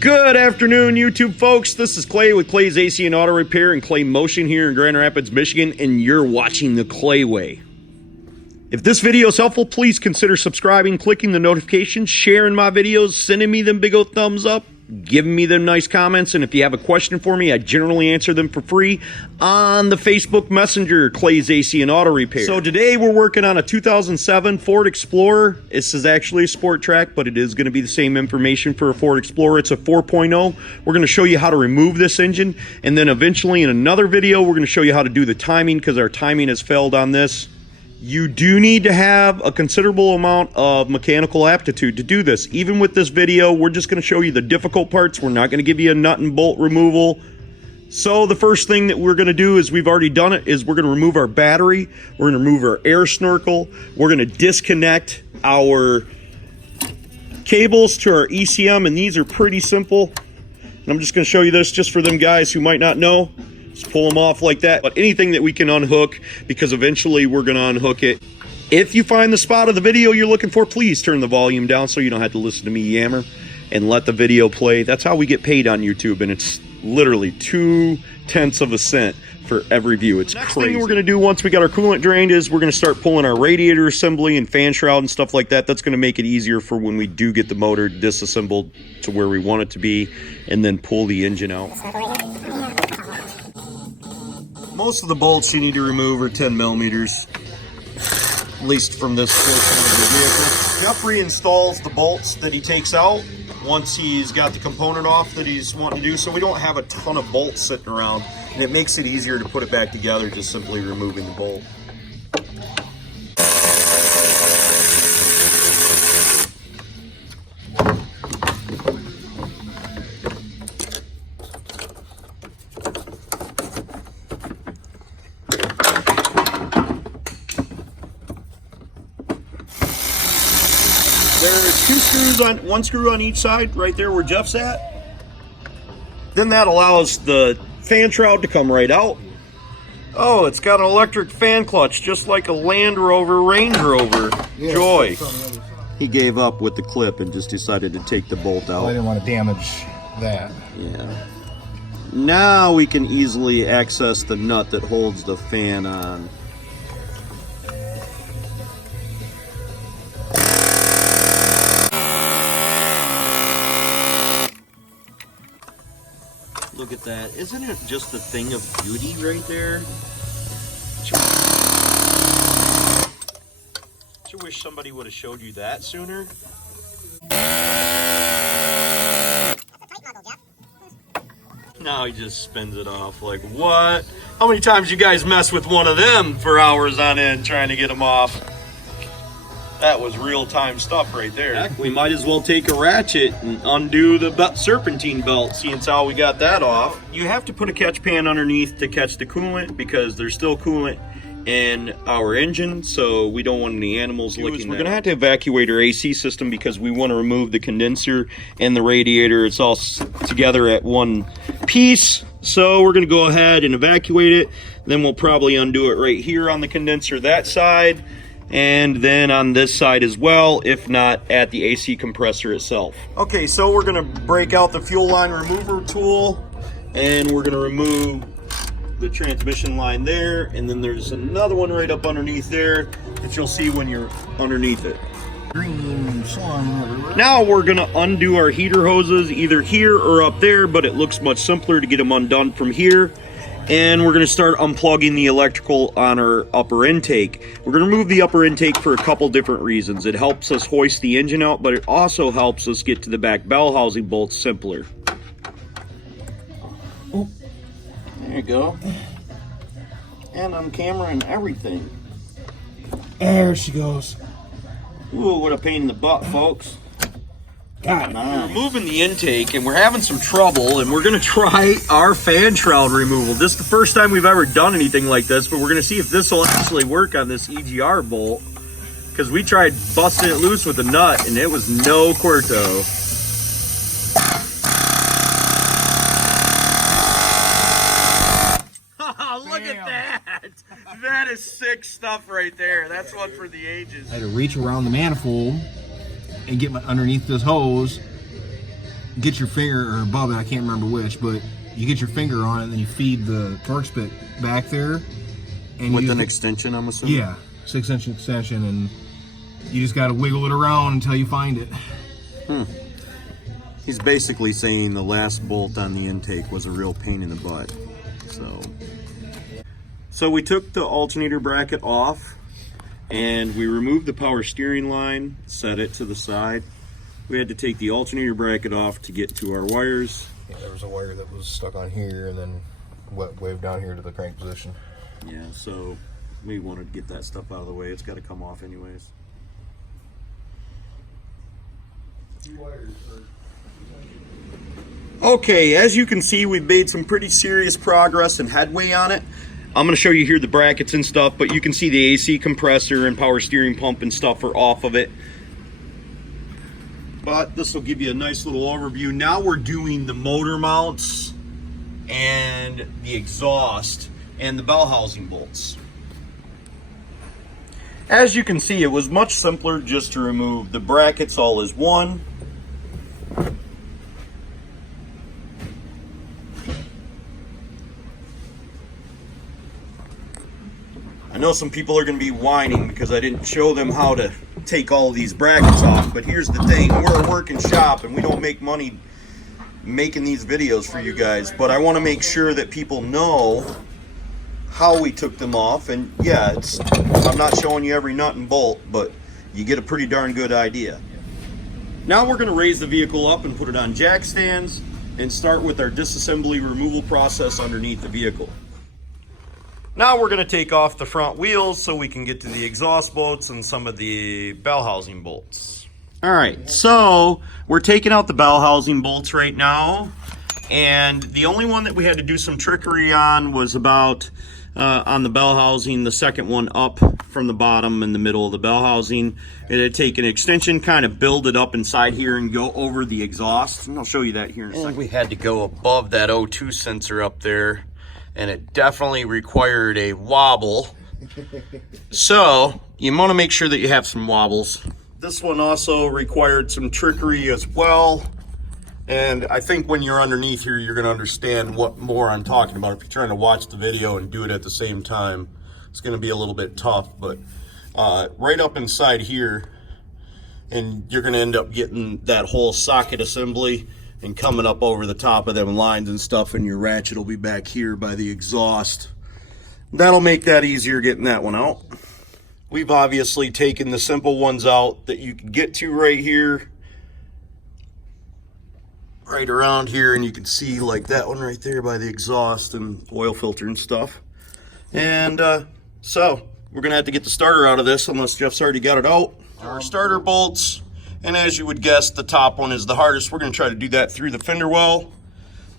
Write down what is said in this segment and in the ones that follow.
Good afternoon, YouTube folks. This is Clay with Clay's AC and Auto Repair and Clay Motion here in Grand Rapids, Michigan, and you're watching the Clay Way. If this video is helpful, please consider subscribing, clicking the notifications, sharing my videos, sending me them big old thumbs up, giving me them nice comments, and if you have a question for me, I generally answer them for free on the Facebook Messenger, Clay's AC and Auto Repair. So today we're working on a 2007 Ford Explorer. This is actually a Sport Trac, but it is going to be the same information for a Ford Explorer. It's a 4.0. We're going to show you how to remove this engine, and then eventually in another video, we're going to show you how to do the timing, because our timing has failed on this. You do need to have a considerable amount of mechanical aptitude to do this. Even with this video, we're just going to show you the difficult parts. We're not going to give you a nut and bolt removal. So the first thing that we're going to do is, we've already done it, is we're going to remove our battery. We're going to remove our air snorkel. We're going to disconnect our cables to our ECM, and these are pretty simple. And I'm just going to show you this just for them guys who might not know. Just pull them off like that. But anything that we can unhook, because eventually we're going to unhook it. If you find the spot of the video you're looking for, please turn the volume down so you don't have to listen to me yammer, and let the video play. That's how we get paid on YouTube, and it's literally 0.2 of a cent for every view. It's crazy. Next thing we're going to do once we got our coolant drained is we're going to start pulling our radiator assembly and fan shroud and stuff like that. That's going to make it easier for when we do get the motor disassembled to where we want it to be, and then pull the engine out. Most of the bolts you need to remove are 10 millimeters, at least from this portion of the vehicle. Jeff reinstalls the bolts that he takes out once he's got the component off that he's wanting to do, so we don't have a ton of bolts sitting around, and it makes it easier to put it back together just simply removing the bolt. There's two screws on, one screw on each side, right there where Jeff's at. Then that allows the fan shroud to come right out. Oh, it's got an electric fan clutch, just like a Land Rover Range Rover Joy. He gave up with the clip and just decided to take the bolt out. I didn't want to damage that. Yeah. Now we can easily access the nut that holds the fan on. Look at that. Isn't it just a thing of beauty right there? I wish somebody would have showed you that sooner. Now he just spins it off like, what? How many times you guys mess with one of them for hours on end trying to get them off? That was real-time stuff right there. Heck, we might as well take a ratchet and undo the serpentine belt, seeing as how we got that off. You have to put a catch pan underneath to catch the coolant, because there's still coolant in our engine, so we don't want any animals licking. We're going to have to evacuate our AC system, because we want to remove the condenser and the radiator. It's all together at one piece. So we're going to go ahead and evacuate it. Then we'll probably undo it right here on the condenser, that side. And then on this side as well, if not at the AC compressor itself. Okay, so we're going to break out the fuel line remover tool, and we're going to remove the transmission line there, and then there's another one right up underneath there that you'll see when you're underneath it. Green slime everywhere. Now we're going to undo our heater hoses either here or up there, but it looks much simpler to get them undone from here. And we're going to start unplugging the electrical on our upper intake. We're going to remove the upper intake for a couple different reasons. It helps us hoist the engine out, but it also helps us get to the back bell housing bolts simpler. Ooh. There you go. And on camera and everything. There she goes. Ooh, what a pain in the butt, folks. God, we're removing the intake, and we're having some trouble, and we're going to try our fan shroud removal. This is the first time we've ever done anything like this, but we're going to see if this will actually work on this EGR bolt, because we tried busting it loose with a nut, and it was no Quarto. Look at that! That is sick stuff right there. That's one for the ages. I had to reach around the manifold and get my underneath this hose get your finger, or above it, I can't remember which, but you get your finger on it and then you feed the torque spit back there. And with an extension, I'm assuming? Yeah, 6-inch extension, and you just got to wiggle it around until you find it. He's basically saying the last bolt on the intake was a real pain in the butt. So we took the alternator bracket off and we removed the power steering line, set it to the side. We had to take the alternator bracket off to get to our wires. Yeah, there was a wire that was stuck on here and then waved down here to the crank position. Yeah, so we wanted to get that stuff out of the way. It's got to come off anyways. Okay, as you can see, we've made some pretty serious progress and headway on it. I'm going to show you here the brackets and stuff, but you can see the AC compressor and power steering pump and stuff are off of it. But this will give you a nice little overview. Now we're doing the motor mounts and the exhaust and the bell housing bolts. As you can see, it was much simpler just to remove the brackets all as one. I know some people are going to be whining because I didn't show them how to take all of these brackets off, but here's the thing, we're a working shop and we don't make money making these videos for you guys, but I want to make sure that people know how we took them off. And yeah, I'm not showing you every nut and bolt, but you get a pretty darn good idea. Now we're going to raise the vehicle up and put it on jack stands and start with our disassembly removal process underneath the vehicle. Now we're going to take off the front wheels so we can get to the exhaust bolts and some of the bell housing bolts. All right, so we're taking out the bell housing bolts right now, and the only one that we had to do some trickery on was about on the bell housing, the second one up from the bottom in the middle of the bell housing. It had taken an extension, kind of build it up inside here and go over the exhaust, and I'll show you that here in a second. We had to go above that O2 sensor up there, and it definitely required a wobble. So you want to make sure that you have some wobbles. This one also required some trickery as well. And I think when you're underneath here, you're going to understand what more I'm talking about. If you're trying to watch the video and do it at the same time, it's going to be a little bit tough. But right up inside here, and you're going to end up getting that whole socket assembly and coming up over the top of them lines and stuff, and your ratchet will be back here by the exhaust. That'll make that easier getting that one out. We've obviously taken the simple ones out that you can get to right here, right around here, and you can see like that one right there by the exhaust and oil filter and stuff. And so we're gonna have to get the starter out of this unless Jeff's already got it out. Our starter bolts, and as you would guess, the top one is the hardest. We're gonna try to do that through the fender well.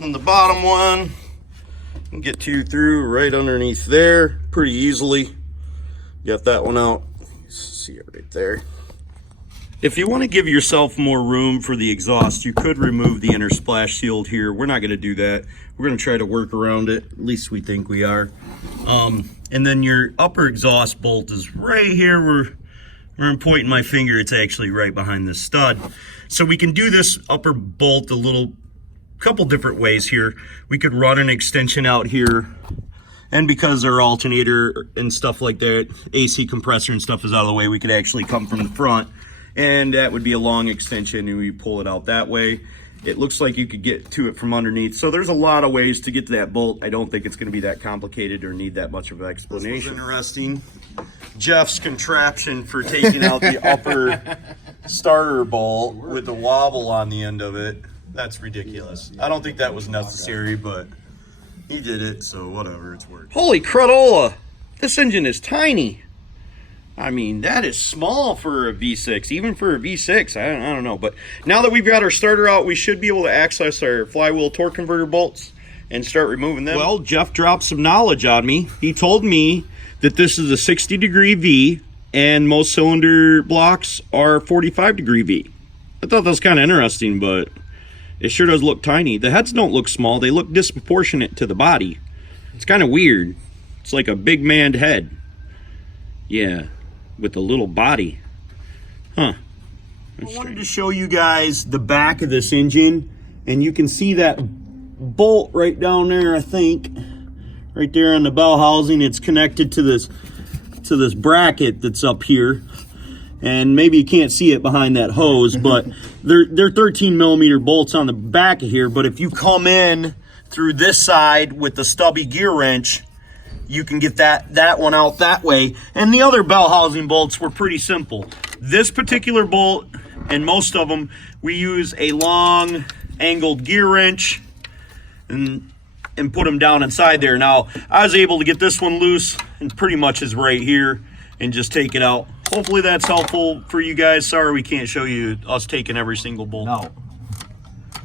And the bottom one, can get to through right underneath there pretty easily. Got that one out. See it right there. If you want to give yourself more room for the exhaust, you could remove the inner splash shield here. We're not going to do that. We're going to try to work around it. At least we think we are. And then your upper exhaust bolt is right here where I'm pointing my finger. It's actually right behind this stud. So we can do this upper bolt couple different ways here. We could run an extension out here. And because our alternator and stuff like that, AC compressor and stuff is out of the way, we could actually come from the front. And that would be a long extension, and we pull it out that way. It looks like you could get to it from underneath. So there's a lot of ways to get to that bolt. I don't think it's going to be that complicated or need that much of an explanation. This was interesting. Jeff's contraption for taking out the upper starter bolt with the wobble on the end of it. That's ridiculous. I don't think that was necessary, but he did it, so whatever, it's working. Holy crudola! This engine is tiny. I mean, that is small for a V6, even for a V6, I don't know. But now that we've got our starter out, we should be able to access our flywheel torque converter bolts and start removing them. Well, Jeff dropped some knowledge on me. He told me that this is a 60-degree V, and most cylinder blocks are 45-degree V. I thought that was kind of interesting, but it sure does look tiny. The heads don't look small. They look disproportionate to the body. It's kind of weird. It's like a big maned head. Yeah, with a little body. Huh. I wanted to show you guys the back of this engine And you can see that bolt right down there, I think. Right there on the bell housing. It's connected to this bracket that's up here. And maybe you can't see it behind that hose, but they're 13 millimeter bolts on the back of here. But if you come in through this side with the stubby gear wrench, you can get that one out that way. And the other bell housing bolts were pretty simple. This particular bolt, and most of them, we use a long angled gear wrench and put them down inside there. Now, I was able to get this one loose and pretty much is right here and just take it out. Hopefully that's helpful for you guys. Sorry we can't show you us taking every single bolt out.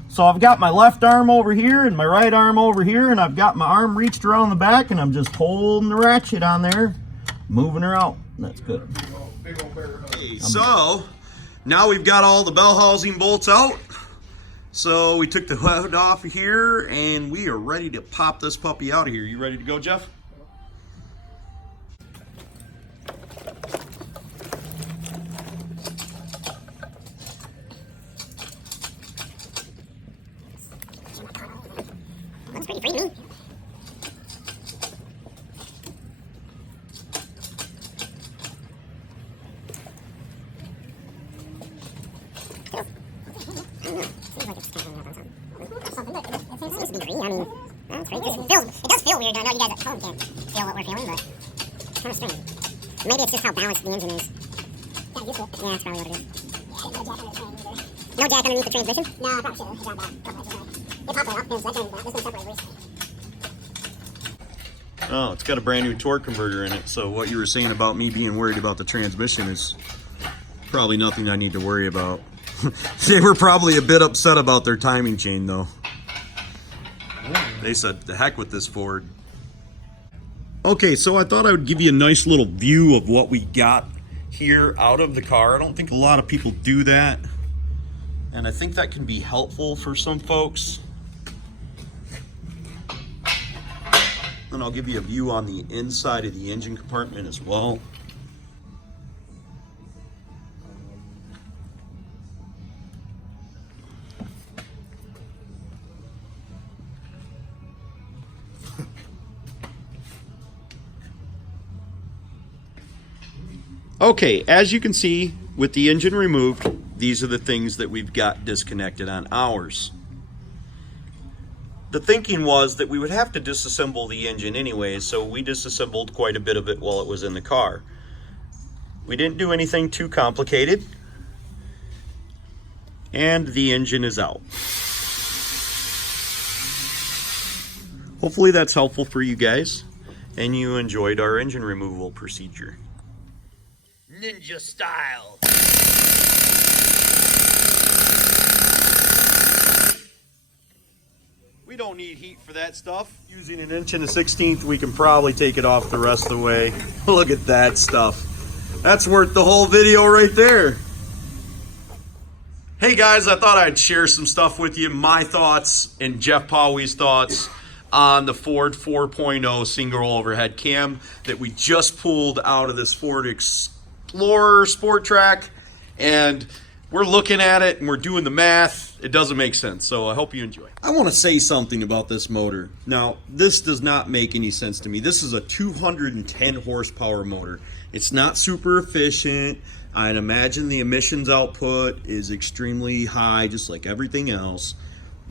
So I've got my left arm over here and my right arm over here, and I've got my arm reached around the back, and I'm just holding the ratchet on there, moving her out. That's good. Okay, so now we've got all the bell housing bolts out. So we took the hood off of here and we are ready to pop this puppy out of here. You ready to go, Jeff? Looks pretty free to me. Seems to be free. I mean, that's free. It does feel weird. I know you guys at home can't feel what we're feeling, but it's kind of strange. Maybe it's just how balanced the engine is. Yeah, that's probably what it is. Yeah, no jack underneath the transmission. No jack underneath the transmission? No, I probably should have. It popped right up. This one's separated recently. Oh, it's got a brand new torque converter in it. So what you were saying about me being worried about the transmission is probably nothing I need to worry about. They were probably a bit upset about their timing chain though. They said, the heck with this Ford. Okay, so I thought I would give you a nice little view of what we got here out of the car. I don't think a lot of people do that, and I think that can be helpful for some folks. And I'll give you a view on the inside of the engine compartment as well. Okay, as you can see, with the engine removed, these are the things that we've got disconnected on ours. The thinking was that we would have to disassemble the engine anyway, so we disassembled quite a bit of it while it was in the car. We didn't do anything too complicated, and the engine is out. Hopefully that's helpful for you guys, and you enjoyed our engine removal procedure. Ninja style. We don't need heat for that stuff. Using an 1 1/16", we can probably take it off the rest of the way. Look at that stuff. That's worth the whole video right there. Hey guys, I thought I'd share some stuff with you, my thoughts and Jeff Powey's thoughts on the Ford 4.0 single overhead cam that we just pulled out of this Ford Explorer Sport Trac, and we're looking at it and we're doing the math. It doesn't make sense, so I hope you enjoy. I want to say something about this motor. Now, this does not make any sense to me. This is a 210 horsepower motor. It's not super efficient. I'd imagine the emissions output is extremely high, just like everything else.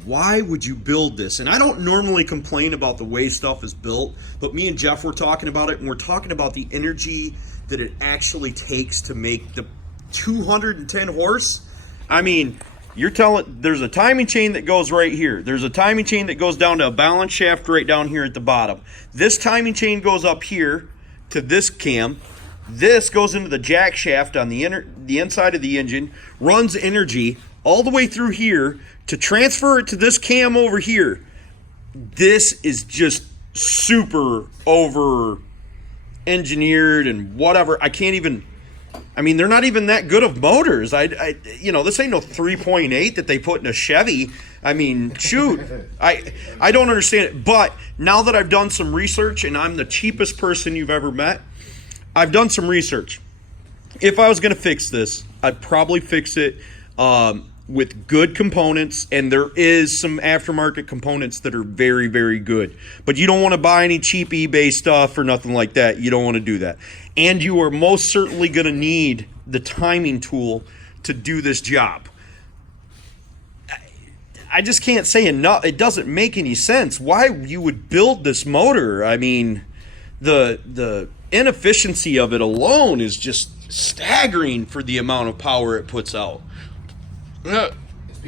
Why would you build this? And I don't normally complain about the way stuff is built, but me and Jeff were talking about it, and we're talking about the energy that it actually takes to make the 210 horse. I mean, you're telling, there's a timing chain that goes right here. There's a timing chain that goes down to a balance shaft right down here at the bottom. This timing chain goes up here to this cam. This goes into the jack shaft on the inside of the engine, runs energy all the way through here to transfer it to this cam over here. This is just super over engineered and whatever. I can't even, I mean, they're not even that good of motors. You know, this ain't no 3.8 that they put in a Chevy. I mean, shoot, I don't understand it. But now that I've done some research, and I'm the cheapest person you've ever met, I've done some research. If I was going to fix this, I'd probably fix it with good components, and there is some aftermarket components that are very, very good. But you don't want to buy any cheap eBay stuff or nothing like that. You don't want to do that. And you are most certainly going to need the timing tool to do this job. I just can't say enough. It doesn't make any sense why you would build this motor. I mean, the inefficiency of it alone is just staggering for the amount of power it puts out. I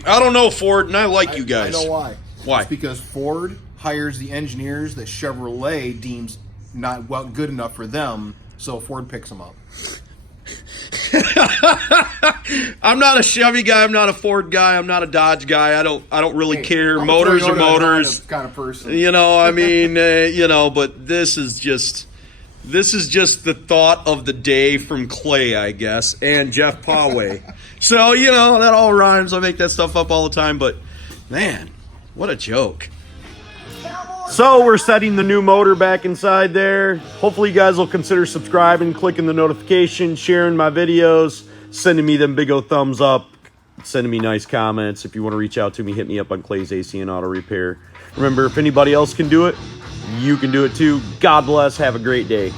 don't know, Ford, and I like you guys. I know why. Why? It's because Ford hires the engineers that Chevrolet deems not good enough for them, so Ford picks them up. I'm not a Chevy guy. I'm not a Ford guy. I'm not a Dodge guy. I don't really care. I'm Motors a are motors. kind of person. You know, I mean, but this is just the thought of the day from Clay, I guess, and Jeff Poway. So, that all rhymes. I make that stuff up all the time, but man, what a joke. So we're setting the new motor back inside there. Hopefully you guys will consider subscribing, clicking the notification, sharing my videos, sending me them big old thumbs up, sending me nice comments. If you want to reach out to me, hit me up on Clay's AC and Auto Repair. Remember, if anybody else can do it, you can do it too. God bless. Have a great day.